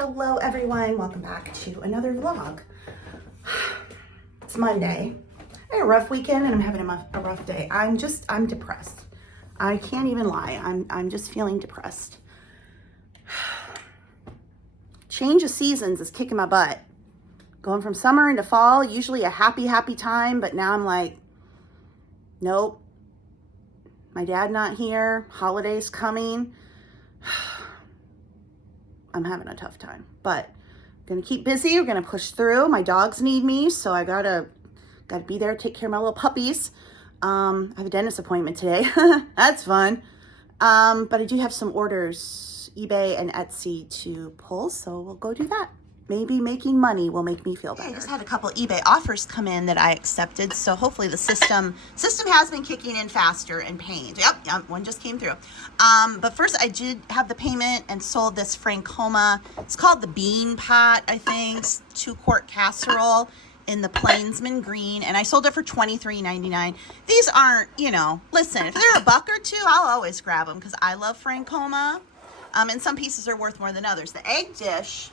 Hello everyone, welcome back to another vlog. It's Monday. I had a rough weekend and I'm having a rough day. I'm depressed. I can't even lie. I'm just feeling depressed. Change of seasons is kicking my butt. Going from summer into fall, usually a happy time, but now I'm like, nope. My dad not here, holidays coming. I'm having a tough time, but I'm gonna keep busy. We're gonna push through. My dogs need me, so I gotta be there, take care of my little puppies. I have a dentist appointment today. That's fun. But I do have some orders, eBay and Etsy to pull, so we'll go do that. Maybe making money will make me feel better. I just had a couple eBay offers come in that I accepted, so hopefully the system has been kicking in faster and paying. Yep, one just came through. But first I did have the payment and sold this Francoma. It's called the Bean Pot, I think. 2-quart casserole in the Plainsman green, and I sold it for $23.99. These aren't, listen, if they're $1 or $2, I'll always grab them because I love Francoma. And some pieces are worth more than others. The egg dish,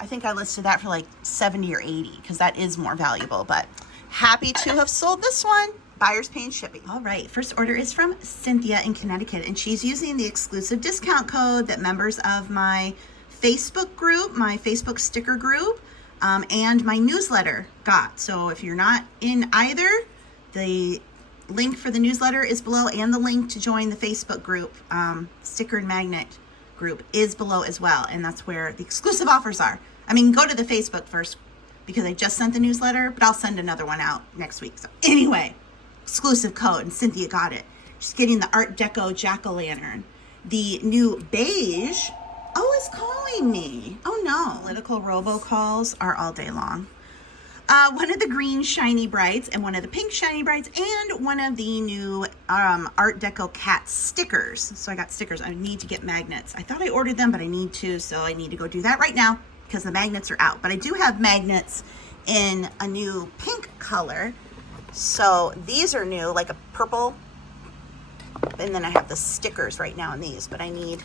I think I listed that for like 70 or 80 because that is more valuable, but happy to have sold this one. Buyer's paying shipping. All right, first order is from Cynthia in Connecticut, and she's using the exclusive discount code that members of my Facebook group, my Facebook sticker group, and my newsletter got. So if you're not in either, the link for the newsletter is below, and the link to join the Facebook group, sticker and magnet group, is below as well, and that's where the exclusive offers are. I mean, go to the Facebook first because I just sent the newsletter, but I'll send another one out next week. So anyway, exclusive code, and Cynthia got it. She's getting the Art Deco jack-o'-lantern. The new beige, it's calling me. Oh no, political robocalls are all day long. One of the green Shiny Brights and one of the pink Shiny Brights and one of the new Art Deco cat stickers. So I got stickers. I need to get magnets. I thought I ordered them, but I need to, so I need to go do that right now because the magnets are out. But I do have magnets in a new pink color. So these are new, like a purple. And then I have the stickers right now in these, but I need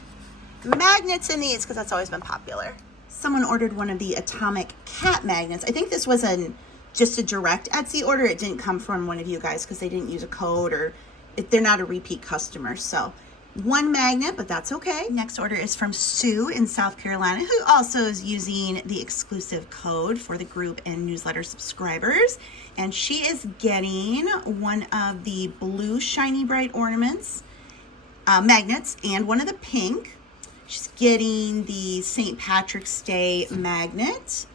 magnets in these because that's always been popular. Someone ordered one of the atomic cat magnets. I think this was just a direct Etsy order. It didn't come from one of you guys because they didn't use a code, or they're not a repeat customer. So one magnet, but that's okay. Next order is from Sue in South Carolina, who also is using the exclusive code for the group and newsletter subscribers. And she is getting one of the blue Shiny Bright ornaments, magnets, and one of the pink. She's getting the St. Patrick's Day magnet,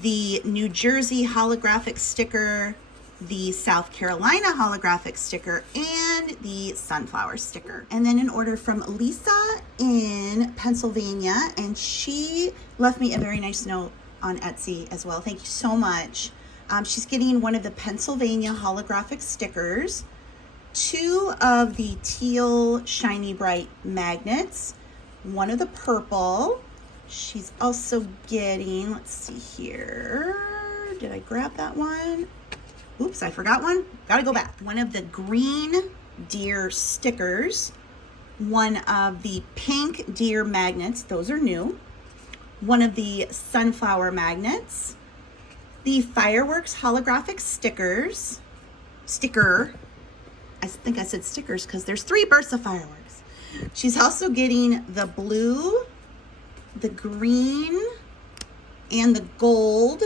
the New Jersey holographic sticker, the South Carolina holographic sticker, and the sunflower sticker. And then an order from Lisa in Pennsylvania, and she left me a very nice note on Etsy as well. Thank you so much. She's getting one of the Pennsylvania holographic stickers, 2 of the teal Shiny Bright magnets, one of the purple. She's also getting, let's see here, did I grab that one? Oops, I forgot one. Gotta go back. One of the green deer stickers, one of the pink deer magnets, those are new, one of the sunflower magnets, the fireworks holographic sticker. I think I said stickers because there's 3 bursts of fireworks. She's also getting the blue, the green, and the gold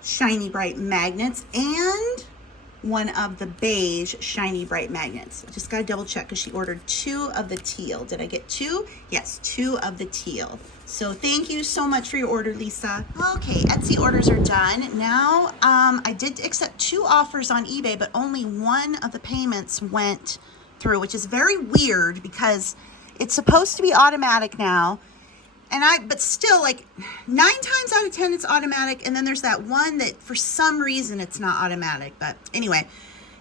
Shiny Bright magnets, and one of the beige Shiny Bright magnets. I just gotta double check because she ordered 2 of the teal. Did I get 2? Yes, 2 of the teal. So thank you so much for your order, Lisa. Okay, Etsy orders are done. Now, I did accept 2 offers on eBay, but only one of the payments went through, which is very weird because it's supposed to be automatic now. But still, like 9 times out of 10, it's automatic. And then there's that one that for some reason it's not automatic. But anyway,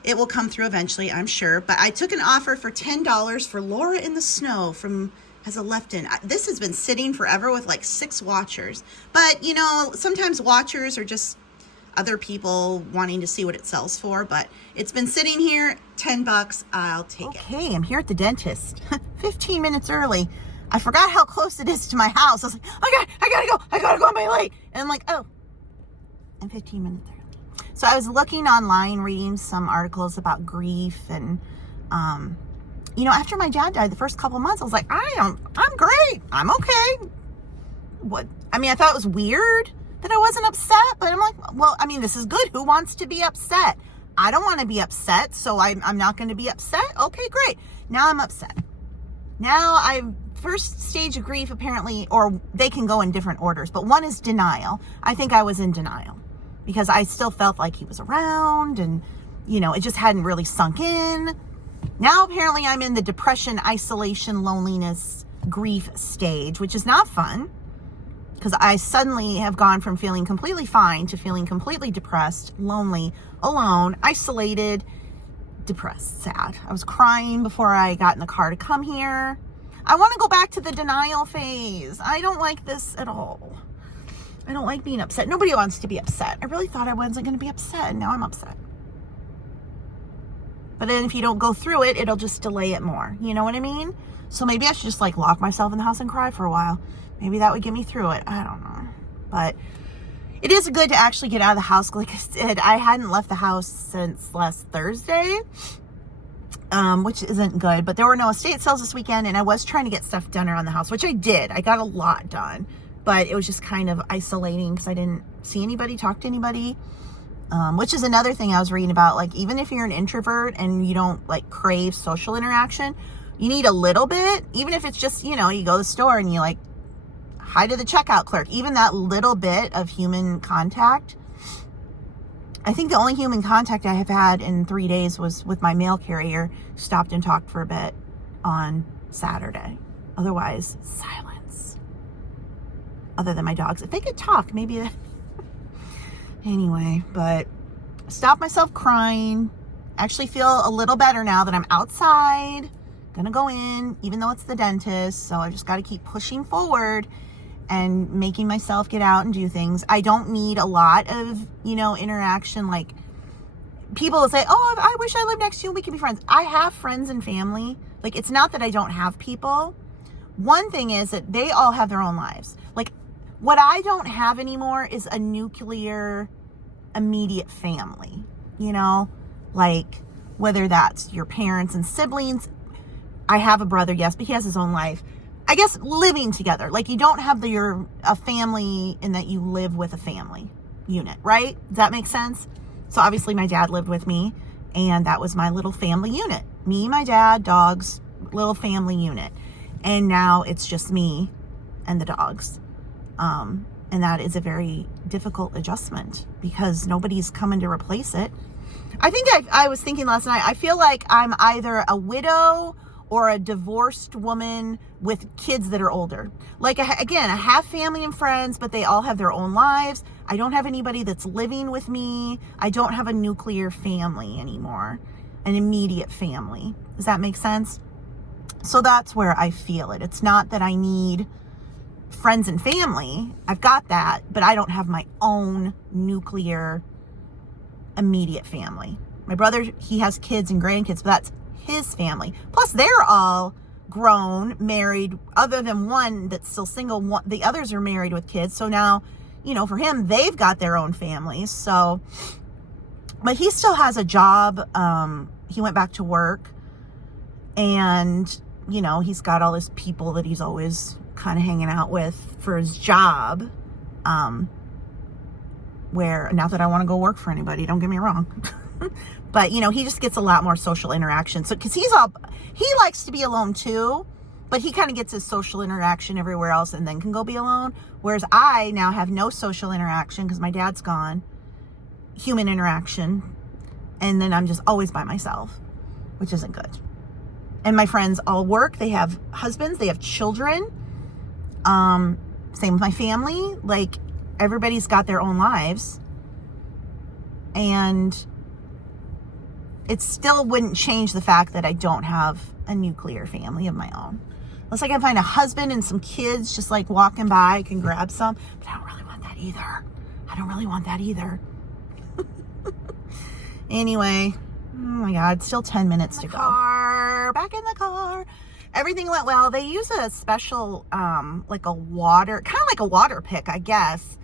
it will come through eventually, I'm sure. But I took an offer for $10 for Laura in the Snow from as a left-in. This has been sitting forever with like 6 watchers. But sometimes watchers are just other people wanting to see what it sells for, but it's been sitting here, $10, I'll take it. Okay, I'm here at the dentist, 15 minutes early. I forgot how close it is to my house. I was like, okay, I gotta go, am I late? And I'm like, oh, I'm 15 minutes early. So I was looking online, reading some articles about grief and, you know, after my dad died, the first couple months, I was like, I'm great. I'm okay. What? I mean, I thought it was weird that I wasn't upset, but I'm like, well, I mean, this is good. Who wants to be upset? I don't want to be upset, so I'm not going to be upset. Okay, great. Now I'm upset. Now first stage of grief apparently, or they can go in different orders, but one is denial. I think I was in denial because I still felt like he was around and, you know, it just hadn't really sunk in. Now apparently I'm in the depression, isolation, loneliness, grief stage, which is not fun because I suddenly have gone from feeling completely fine to feeling completely depressed, lonely, alone, isolated, depressed, sad. I was crying before I got in the car to come here. I want to go back to the denial phase. I don't like this at all. I don't like being upset. Nobody wants to be upset. I really thought I wasn't going to be upset, and now I'm upset. But then if you don't go through it, it'll just delay it more. You know what I mean? So maybe I should just like lock myself in the house and cry for a while. Maybe that would get me through it. I don't know. But it is good to actually get out of the house. Like I said, I hadn't left the house since last Thursday, which isn't good. But there were no estate sales this weekend, and I was trying to get stuff done around the house, which I did. I got a lot done. But it was just kind of isolating because I didn't see anybody, talk to anybody. Which is another thing I was reading about. Like, even if you're an introvert and you don't like crave social interaction, you need a little bit, even if it's just, you know, you go to the store and you like hi to the checkout clerk, even that little bit of human contact. I think the only human contact I have had in 3 days was with my mail carrier. Stopped and talked for a bit on Saturday. Otherwise, silence. Other than my dogs. If they could talk, maybe. Anyway, but stop myself crying. Actually feel a little better now that I'm outside. Gonna go in, even though it's the dentist. So I just got to keep pushing forward and making myself get out and do things. I don't need a lot of, you know, interaction. Like, people will say, oh, I wish I lived next to you and we could be friends. I have friends and family. Like, it's not that I don't have people. One thing is that they all have their own lives. Like, what I don't have anymore is a nuclear immediate family, you know, like whether that's your parents and siblings. I have a brother, yes, but he has his own life. I guess living together, like you don't have a family in that you live with a family unit, right? Does that make sense? So obviously my dad lived with me, and that was my little family unit. Me, my dad, dogs, little family unit. And now it's just me and the dogs. And that is a very difficult adjustment because nobody's coming to replace it. I think I was thinking last night, I feel like I'm either a widow or a divorced woman with kids that are older. Like, again, I have family and friends, but they all have their own lives. I don't have anybody that's living with me. I don't have a nuclear family anymore, an immediate family. Does that make sense? So that's where I feel it. It's not that I need friends and family. I've got that, but I don't have my own nuclear immediate family. My brother, he has kids and grandkids, but that's his family. Plus, they're all grown, married, other than one that's still single. The others are married with kids. So now, you know, for him, they've got their own families. So, but he still has a job. He went back to work, and, you know, he's got all his people that he's always kind of hanging out with for his job. Where, not that I want to go work for anybody, don't get me wrong. But, you know, he just gets a lot more social interaction. So, because he likes to be alone too, but he kind of gets his social interaction everywhere else and then can go be alone. Whereas I now have no social interaction because my dad's gone, human interaction. And then I'm just always by myself, which isn't good. And my friends all work. They have husbands, they have children. Same with my family. Like, everybody's got their own lives. And it still wouldn't change the fact that I don't have a nuclear family of my own. Unless I can find a husband and some kids just like walking by, I can grab some. But I don't really want that either. Anyway, oh my God, still 10 minutes to go. Back in the car. everything went well. They use a special, like a water, kind of like a water pick, I guess,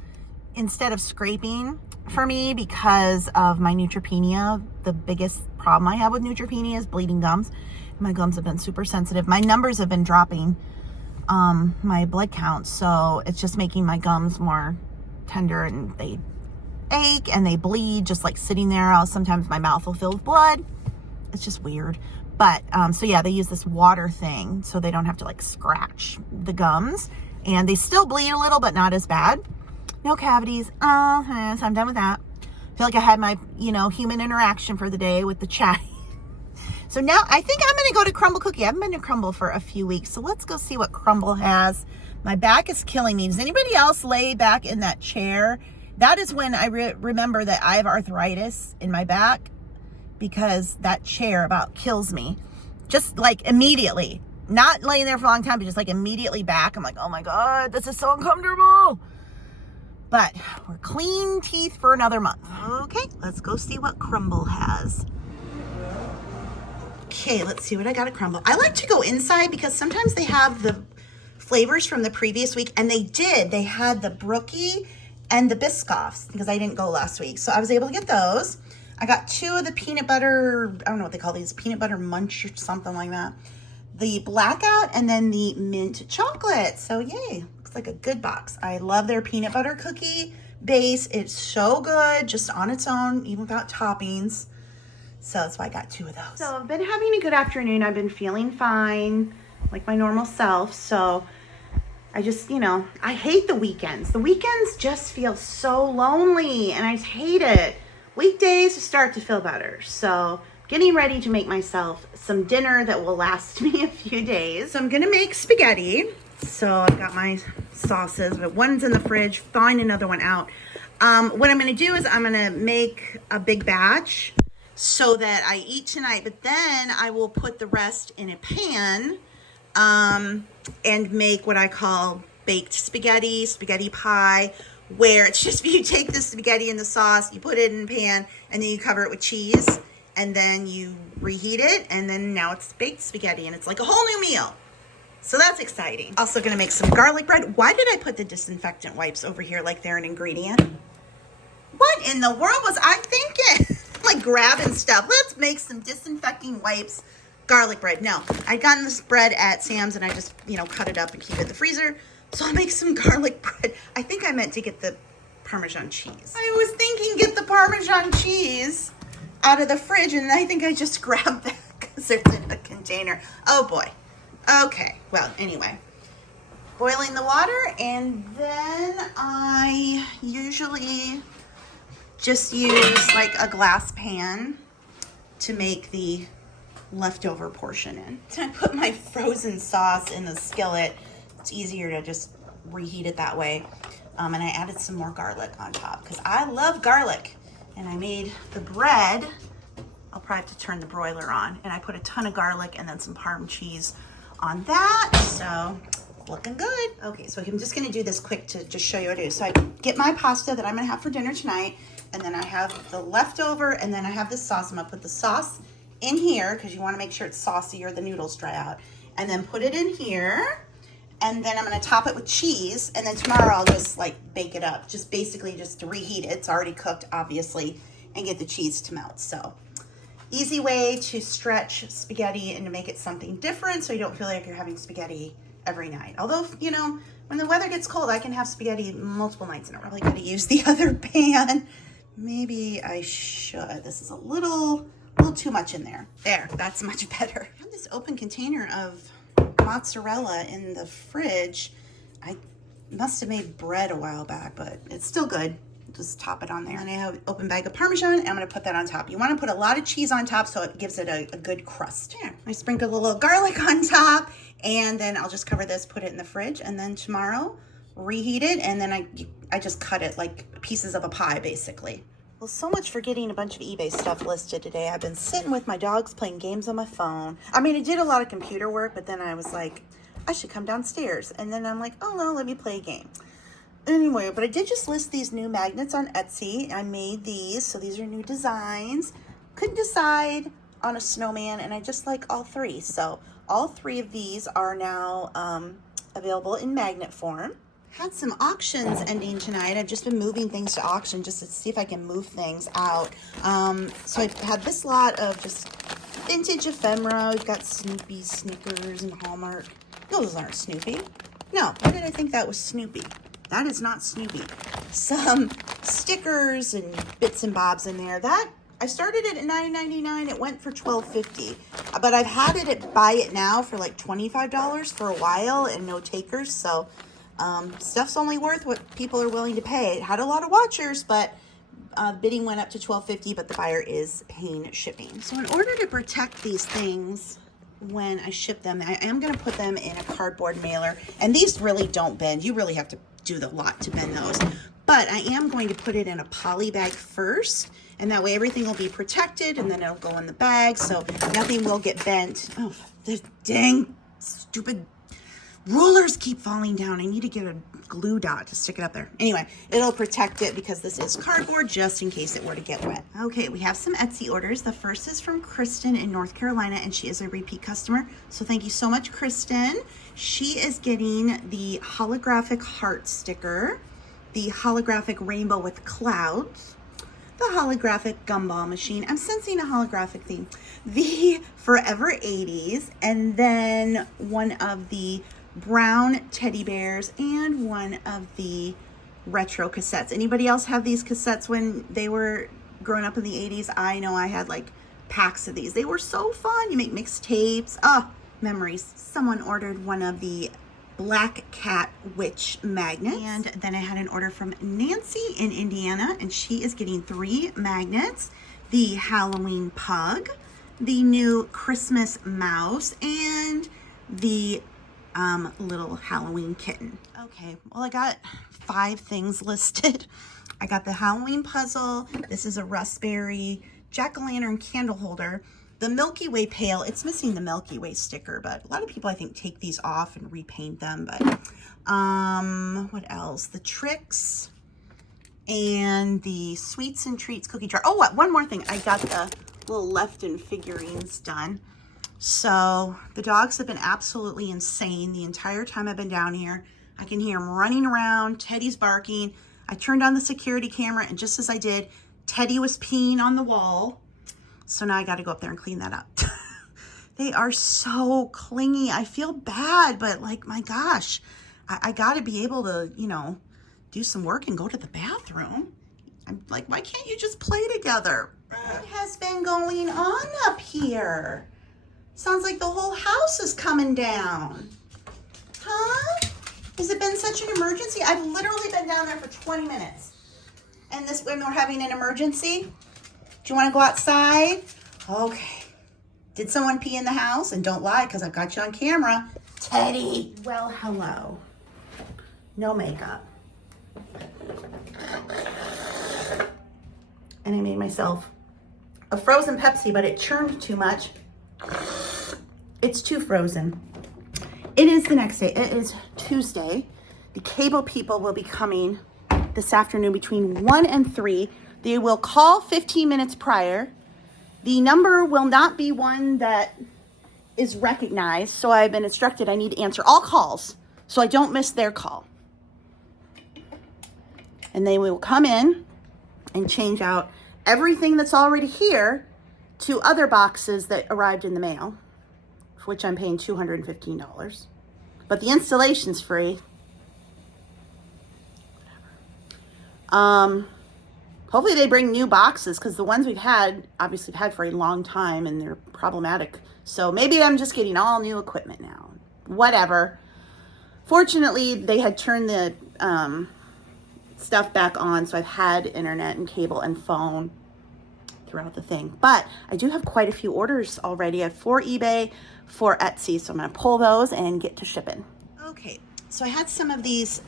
instead of scraping for me because of my neutropenia. The biggest problem I have with neutropenia is bleeding gums. My gums have been super sensitive. My numbers have been dropping, my blood count. So it's just making my gums more tender, and they ache and they bleed just like sitting there. Sometimes my mouth will fill with blood. It's just weird. But, so yeah, they use this water thing so they don't have to like scratch the gums, and they still bleed a little, but not as bad. No cavities. So I'm done with that. I feel like I had my, human interaction for the day with the chat. So now I think I'm going to go to Crumbl Cookie. I haven't been to Crumbl for a few weeks. So let's go see what Crumbl has. My back is killing me. Does anybody else lay back in that chair? That is when I remember that I have arthritis in my back, because that chair about kills me. Just like immediately. Not laying there for a long time, but just like immediately back. I'm like, oh my God, this is so uncomfortable. But we're clean teeth for another month. Okay, let's go see what Crumbl has. Okay, let's see what I got at Crumbl. I like to go inside because sometimes they have the flavors from the previous week, and they had the Brookie and the Biscoffs because I didn't go last week. So I was able to get those. I got 2 of the peanut butter, I don't know what they call these, peanut butter munch or something like that. The blackout, and then the mint chocolate. So yay, looks like a good box. I love their peanut butter cookie base. It's so good just on its own, even without toppings. So that's why I got 2 of those. So I've been having a good afternoon. I've been feeling fine, like my normal self. So I just, I hate the weekends. The weekends just feel so lonely, and I hate it. Weekdays start to feel better. So getting ready to make myself some dinner that will last me a few days. So I'm gonna make spaghetti. So I've got my sauces, but one's in the fridge, thawing another one out. What I'm gonna do is I'm gonna make a big batch so that I eat tonight, but then I will put the rest in a pan and make what I call baked spaghetti pie, where it's just, you take the spaghetti and the sauce, you put it in a pan, and then you cover it with cheese, and then you reheat it, and then now it's baked spaghetti, and it's like a whole new meal. So that's exciting. Also gonna make some garlic bread. Why did I put the disinfectant wipes over here like they're an ingredient? What in the world was I thinking? Like grabbing stuff. Let's make some disinfecting wipes, garlic bread. No, I'd gotten this bread at Sam's, and I just, cut it up and keep it in the freezer. So I'll make some garlic bread. I think I meant to get the Parmesan cheese. I was thinking get the Parmesan cheese out of the fridge, and I think I just grabbed that because it's in a container. Oh boy. Okay, well, anyway. Boiling the water, and then I usually just use like a glass pan to make the leftover portion in. I put my frozen sauce in the skillet. It's easier to just reheat it that way. And I added some more garlic on top because I love garlic. And I made the bread. I'll probably have to turn the broiler on. And I put a ton of garlic and then some Parm cheese on that. So looking good. Okay, so I'm just gonna do this quick to just show you what I do. So I get my pasta that I'm gonna have for dinner tonight. And then I have the leftover, and then I have this sauce. I'm gonna put the sauce in here because you wanna make sure it's saucy or the noodles dry out. And then put it in here. And then I'm gonna top it with cheese, and then tomorrow I'll just like bake it up. Just basically just to reheat it. It's already cooked, obviously, and get the cheese to melt. So easy way to stretch spaghetti and to make it something different so you don't feel like you're having spaghetti every night. Although, when the weather gets cold, I can have spaghetti multiple nights. I don't really gotta use the other pan. Maybe I should. This is a little too much in there. There, that's much better. I have this open container of mozzarella in the fridge. I must have made bread a while back, but it's still good. Just top it on there. And I have an open bag of Parmesan, and I'm gonna put that on top. You wanna put a lot of cheese on top so it gives it a good crust. Yeah, I sprinkle a little garlic on top, and then I'll just cover this, put it in the fridge, and then tomorrow reheat it, and then I just cut it like pieces of a pie, basically. Well, so much for getting a bunch of eBay stuff listed today. I've been sitting with my dogs playing games on my phone. I mean, I did a lot of computer work, but then I was like, I should come downstairs. And then I'm like, oh no, let me play a game. Anyway, but I did just list these new magnets on Etsy. I made these, so these are new designs. Couldn't decide on a snowman, and I just like all three. So all three of these are now available in magnet form. Had some auctions ending tonight. I've just been moving things to auction just to see if I can move things out. So I've had this lot of just vintage ephemera. We've got Snoopy, Snickers, and Hallmark. No, those aren't Snoopy. No, why did I think that was Snoopy? That is not Snoopy. Some stickers and bits and bobs in there. That I started it at $9.99. It went for $12.50. But I've had it at Buy It Now for like $25 for a while and no takers. So stuff's only worth what people are willing to pay. It had a lot of watchers, but bidding went up to $12.50, but the buyer is paying shipping. So in order to protect these things when I ship them, I am going to put them in a cardboard mailer. And these really don't bend. You really have to do the lot to bend those. But I am going to put it in a poly bag first, and that way everything will be protected, and then it'll go in the bag, so nothing will get bent. Oh, the dang stupid rulers keep falling down. I need to get a glue dot to stick it up there. Anyway, it'll protect it because this is cardboard just in case it were to get wet. Okay, we have some Etsy orders. The first is from Kristen in North Carolina, and she is a repeat customer. So thank you so much, Kristen. She is getting the holographic heart sticker, the holographic rainbow with clouds, the holographic gumball machine. I'm sensing a holographic theme. The Forever 80s, and then one of the brown teddy bears and one of the retro cassettes. Anybody else have these cassettes when they were growing up in the 80s? I know I had like packs of these. They were so fun. You make mixtapes. Oh, memories. Someone ordered one of the Black Cat Witch magnets. And then I had an order from Nancy in Indiana, and she is getting 3 magnets. The Halloween pug, the new Christmas mouse, and the little Halloween kitten. Okay, well, I got 5 things listed. I got the Halloween puzzle. This is a raspberry jack-o'-lantern candle holder. The Milky Way pail, it's missing the Milky Way sticker, but a lot of people, I think, take these off and repaint them. But what else? The Tricks and the Sweets and Treats cookie jar. Oh, one more thing. I got the little Lefton figurines done. So the dogs have been absolutely insane the entire time I've been down here. I can hear them running around. Teddy's barking. I turned on the security camera, and just as I did, Teddy was peeing on the wall. So now I got to go up there and clean that up. They are so clingy. I feel bad, but like, my gosh, I got to be able to, you know, do some work and go to the bathroom. I'm like, why can't you just play together? What has been going on up here? Sounds like the whole house is coming down. Huh? Has it been such an emergency? I've literally been down there for 20 minutes. And when we're having an emergency? Do you want to go outside? Okay. Did someone pee in the house? And don't lie, because I've got you on camera. Teddy. Well, hello. No makeup. And I made myself a frozen Pepsi, but it churned too much. It's too frozen. It is the next day. It is Tuesday. The cable people will be coming this afternoon between 1 and 3. They will call 15 minutes prior. The number will not be one that is recognized, so I've been instructed I need to answer all calls so I don't miss their call. And they will come in and change out everything that's already here to other boxes that arrived in the mail, for which I'm paying $215. But the installation's free. Hopefully they bring new boxes, because the ones we've had, obviously have had for a long time, and they're problematic. So maybe I'm just getting all new equipment now. Whatever. Fortunately, they had turned the stuff back on, so I've had internet and cable and phone throughout the thing. But I do have quite a few orders already. I have 4 eBay, 4 Etsy, so I'm going to pull those and get to shipping. Okay, so I had some of these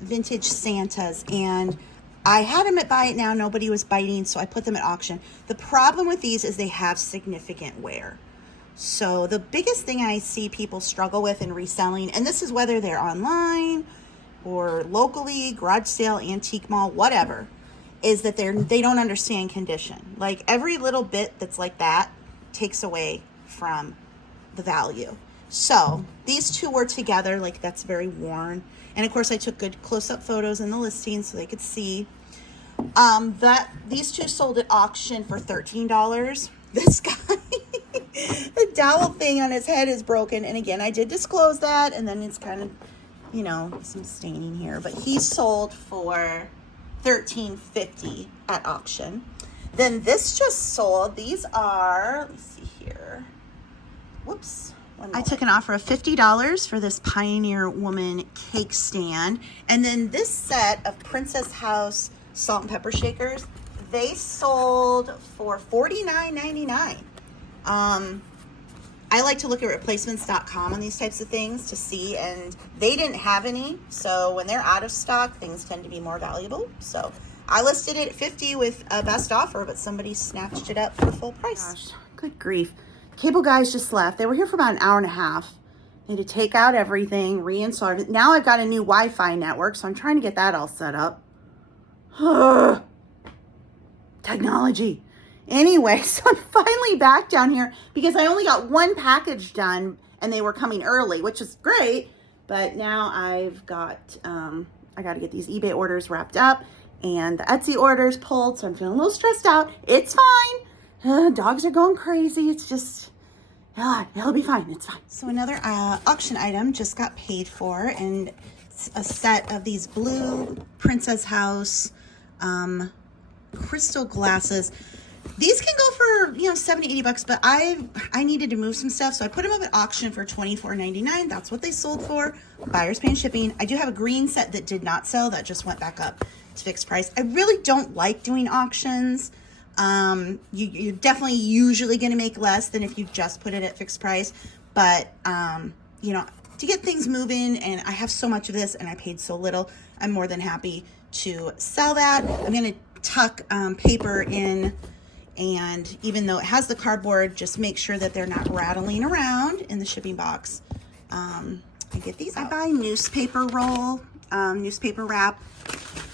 vintage Santas, and I had them at Buy It Now. Nobody was biting, so I put them at auction. The problem with these is they have significant wear. So the biggest thing I see people struggle with in reselling, and this is whether they're online or locally, garage sale, antique mall, whatever, is that they don't understand condition. Like, every little bit that's like that takes away from the value. So these two were together, like that's very worn. And of course I took good close-up photos in the listing so they could see. These two sold at auction for $13. This guy, the dowel thing on his head is broken. And again, I did disclose that, and then it's kind of, you know, some staining here, but he sold for $13.50 at auction. Then this just sold. These are, let's see here. Whoops. I took an offer of $50 for this Pioneer Woman cake stand. And then this set of Princess House salt and pepper shakers, they sold for $49.99. I like to look at replacements.com on these types of things to see, and they didn't have any. So when they're out of stock, things tend to be more valuable. So I listed it at $50 with a best offer, but somebody snatched it up for full price. Gosh, good grief. Cable guys just left. They were here for about an hour and a half. They had to take out everything, reinstall everything. Now I've got a new Wi-Fi network, so I'm trying to get that all set up. Technology. Anyway, so I'm finally back down here because I only got one package done and they were coming early, which is great. But now I've got, I got to get these eBay orders wrapped up and the Etsy orders pulled. So I'm feeling a little stressed out. It's fine. Dogs are going crazy. It's just, it'll be fine. It's fine. So another auction item just got paid for, and it's a set of these blue Princess House crystal glasses. These can go for, you know, 70, 80 bucks, but I needed to move some stuff, so I put them up at auction for $24.99. That's what they sold for. Buyers paying shipping. I do have a green set that did not sell. That just went back up to fixed price. I really don't like doing auctions. You're definitely usually going to make less than if you just put it at fixed price, but, you know, to get things moving, and I have so much of this and I paid so little, I'm more than happy to sell that. I'm going to tuck paper in, and even though it has the cardboard, just make sure that they're not rattling around in the shipping box. I get these out. I buy newspaper roll, newspaper wrap,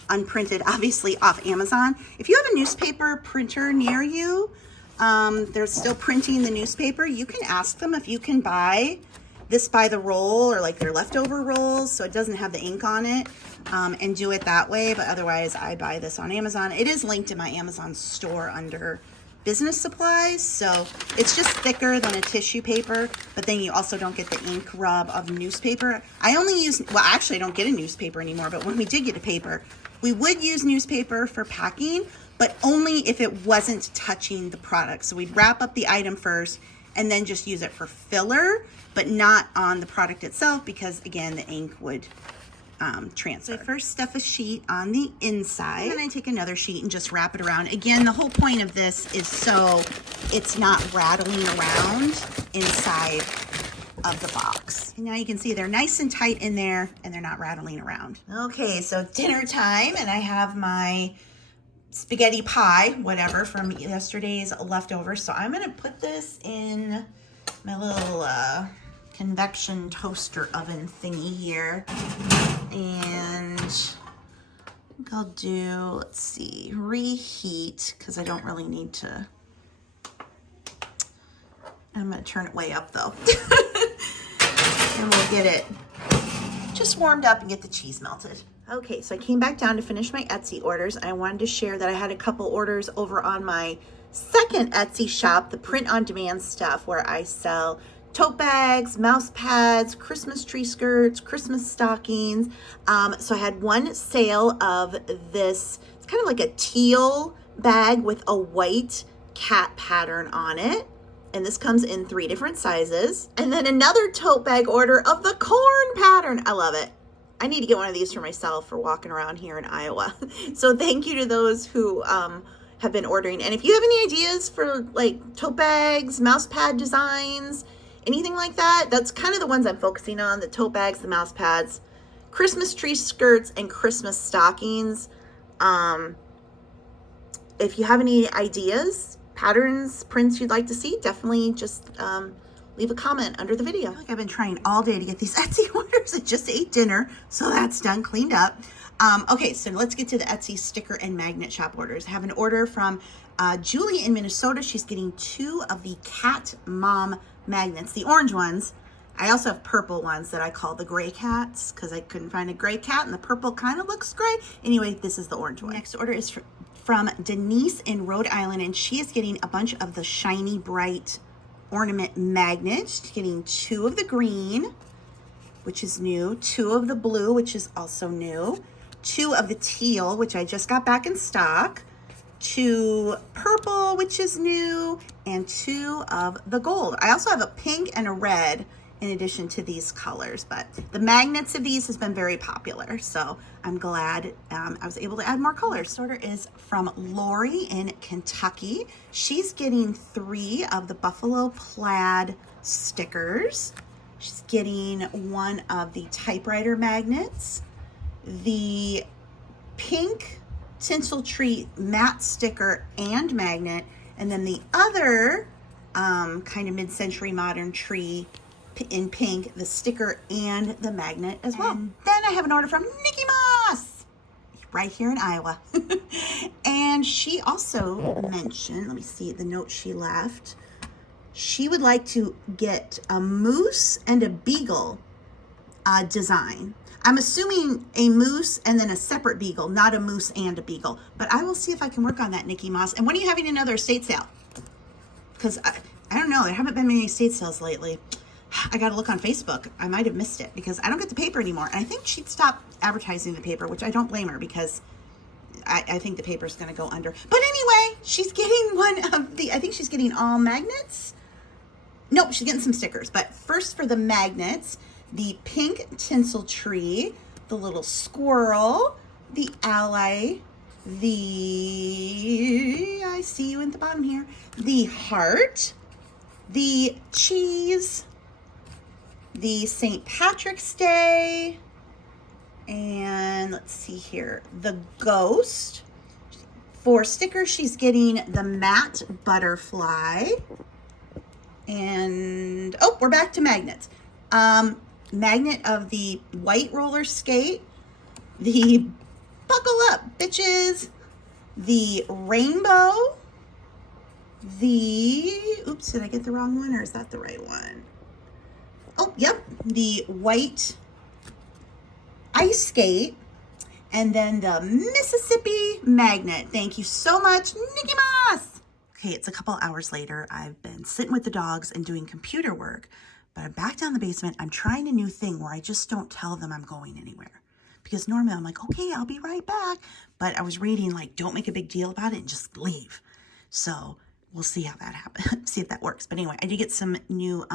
unprinted, obviously off Amazon. If you have a newspaper printer near you, they're still printing the newspaper, you can ask them if you can buy this by the roll, or like their leftover rolls, so it doesn't have the ink on it, and do it that way. But otherwise, I buy this on Amazon. It is linked in my Amazon store under business supplies, so it's just thicker than a tissue paper, but then you also don't get the ink rub of newspaper. I only use, well, actually I don't get a newspaper anymore, but when we did get a paper, we would use newspaper for packing, but only if it wasn't touching the product. So we'd wrap up the item first and then just use it for filler, but not on the product itself, because again, the ink would transfer. So I first stuff a sheet on the inside, and then I take another sheet and just wrap it around. Again, the whole point of this is so it's not rattling around inside of the box. And now you can see they're nice and tight in there, and they're not rattling around. Okay, so dinner time, and I have my spaghetti pie, whatever, from yesterday's leftovers. So I'm gonna put this in my little convection toaster oven thingy here, and I think I'll do, let's see, reheat, because I don't really need to. I'm gonna turn it way up though. And we'll get it just warmed up and get the cheese melted. Okay, so I came back down to finish my Etsy orders. I wanted to share that I had a couple orders over on my second Etsy shop, the print on demand stuff, where I sell tote bags, mouse pads, Christmas tree skirts, Christmas stockings. So I had one sale of this, it's kind of like a teal bag with a white cat pattern on it. And this comes in 3 different sizes. And then another tote bag order of the corn pattern. I love it. I need to get one of these for myself for walking around here in Iowa. So thank you to those who have been ordering. And if you have any ideas for like tote bags, mouse pad designs, anything like that, that's kind of the ones I'm focusing on, the tote bags, the mouse pads, Christmas tree skirts, and Christmas stockings. If you have any ideas, patterns, prints you'd like to see, definitely just leave a comment under the video. I feel like I've been trying all day to get these Etsy orders. I just ate dinner, so that's done, cleaned up. Okay, so let's get to the Etsy sticker and magnet shop orders. I have an order from Julie in Minnesota. She's getting 2 of the Cat Mom magnets, the orange ones. I also have purple ones that I call the gray cats because I couldn't find a gray cat and the purple kind of looks gray. Anyway, this is the orange one. Next order is from Denise in Rhode Island, and she is getting a bunch of the shiny bright ornament magnets. She's getting 2 of the green, which is new, 2 of the blue, which is also new, 2 of the teal, which I just got back in stock, 2 purple, which is new, and 2 of the gold. I also have a pink and a red in addition to these colors, but the magnets of these has been very popular, so I'm glad I was able to add more colors. This order is from Lori in Kentucky. She's getting 3 of the buffalo plaid stickers. She's getting 1 of the typewriter magnets, the pink tinsel tree matte sticker and magnet, and then the other kind of mid-century modern tree in pink, the sticker and the magnet as well. And then I have an order from Nikki Moss, right here in Iowa. And she also mentioned, let me see the note she left, she would like to get a moose and a beagle design. I'm assuming a moose and then a separate beagle, not a moose and a beagle. But I will see if I can work on that, Nikki Moss. And when are you having another estate sale? Because I don't know, there haven't been many estate sales lately. I got to look on Facebook. I might have missed it because I don't get the paper anymore. And I think she'd stopped advertising the paper, which I don't blame her because I think the paper's going to go under. But anyway, she's getting 1 of the, I think she's getting all magnets. Nope, she's getting some stickers. But first for the magnets, the pink tinsel tree, the little squirrel, the ally, the, I see you at the bottom here, the heart, the cheese, the St. Patrick's Day, and let's see here, the ghost. For stickers, she's getting the matte butterfly, and, oh, we're back to magnets. Magnet of the white roller skate, the buckle up, bitches, the rainbow, the, oops, did I get the wrong one or is that the right one? Oh, yep, the white ice skate, and then the Mississippi magnet. Thank you so much, Nikki Moss. Okay, it's a couple hours later. I've been sitting with the dogs and doing computer work, but I'm back down in the basement. I'm trying a new thing where I just don't tell them I'm going anywhere. Because normally I'm like, okay, I'll be right back. But I was reading, like, don't make a big deal about it and just leave. So we'll see how that happens, see if that works. But anyway, I did get some new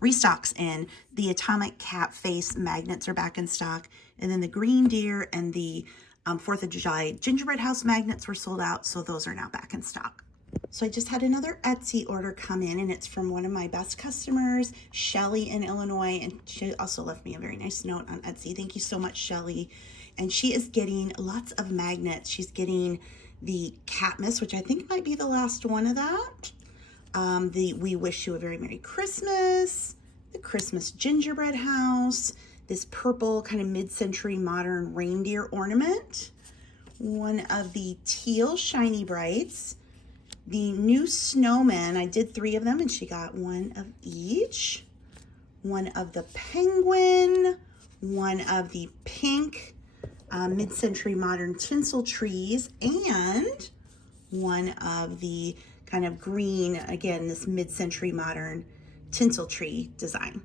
restocks in. The Atomic Cat Face magnets are back in stock. And then the Green Deer and the 4th of July gingerbread house magnets were sold out. So those are now back in stock. So I just had another Etsy order come in, and it's from one of my best customers, Shelly in Illinois. And she also left me a very nice note on Etsy. Thank you so much, Shelly. And she is getting lots of magnets. She's getting the Catmas, which I think might be the last one of that. The We Wish You a Very Merry Christmas, the Christmas gingerbread house, this purple kind of mid-century modern reindeer ornament, one of the teal shiny brights, the new snowman. I did 3 of them and she got 1 of each, one of the penguin, one of the pink mid-century modern tinsel trees, and one of the kind of green, again, this mid-century modern tinsel tree design.